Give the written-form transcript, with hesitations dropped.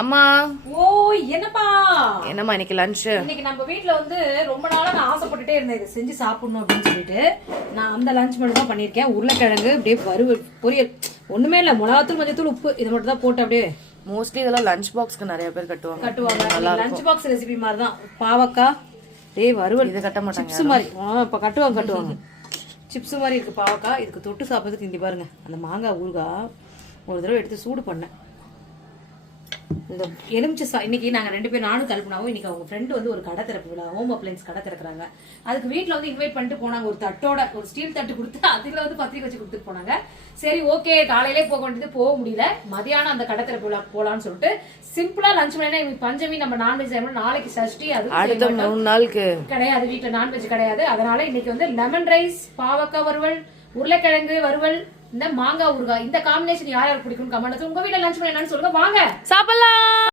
அம்மா. ஓ என்னப்பா? என்னம்மா இன்னைக்கு லஞ்ச்? இன்னைக்கு நம்ம வீட்ல வந்து ரொம்ப நாளா நான் ஆசைப்பட்டுட்டே இருந்தேன் இதை செஞ்சு சாப்பிடணும் அப்படின்னு சொல்லிட்டு நான் அந்த லஞ்ச் மட்டும் தான் பண்ணியிருக்கேன். உருளைக்கிழங்கு அப்படியே வறுவல் பொரியல், ஒண்ணுமே இல்லை, மிளகாத்தூள் மஞ்சத்தூள் உப்பு இதை மட்டும் தான் போட்டு அப்படியே. மோஸ்ட்லி இதெல்லாம் லஞ்ச் பாக்ஸ்க்கு நிறைய பேர் கட்டுவாங்க. லஞ்ச் பாக்ஸ் ரெசிபி மாதிரி தான். பாவக்காய் டேய் வறுவல், இது கட்ட மாட்டாங்க சிப்ஸ் மாதிரி. இப்போ கட்டுவாங்க சிப்ஸ் மாதிரி இருக்கு பாவக்காய். இதுக்கு தொட்டு சாப்பிட்றதுக்கு இங்கே பாருங்க அந்த மாங்காய் ஊறுகாய் ஒரு தடவை எடுத்து சூடு பண்ணேன். இந்த எலுமிச்சை இன்னைக்கு நாங்கள் 2 பேர் நானும் கல்பனாவும் இன்னைக்கு அவங்க ஃப்ரெண்டு வந்து ஒரு கடை திறப்பு விழா, ஹோம் அப்ளைன்ஸ் கடை திறக்கிறாங்க. அதுக்கு வீட்டில் வந்து இன்வைட் பண்ணிட்டு போனாங்க. ஒரு தட்டோட ஒரு ஸ்டீல் தட்டு கொடுத்து அதில் வந்து பத்திரிக்கை வச்சு கொடுத்துட்டு போனாங்க. சரி ஓகே, காலையிலே போக வேண்டியது, போக முடியல, மதியானம் அந்த கடை திறப்பு விழா போலான்னு சொல்லிட்டு சிம்பிளா லஞ்ச் பண்ணா. பஞ்சமி நம்ம நான்வெஜ் செய்யணும், நாளைக்கு சஷ்டி, அது அடுத்த 3 நாளுக்கு கிடையாது, வீட்டுல நான்வெஜ் கிடையாது. அதனால இன்னைக்கு வந்து லெமன் ரைஸ், பாவக்காய் வறுவல், உருளைக்கிழங்கு வறுவல், இந்த மாங்காய் ஊறுகாய், இந்த காம்பினேஷன் யார் யாருக்கு பிடிக்கும் கமெண்ட். உங்க வீட்டுல லஞ்ச் பண்ண என்னன்னு சொல்லுங்க, வாங்க சாப்பிடலாம்.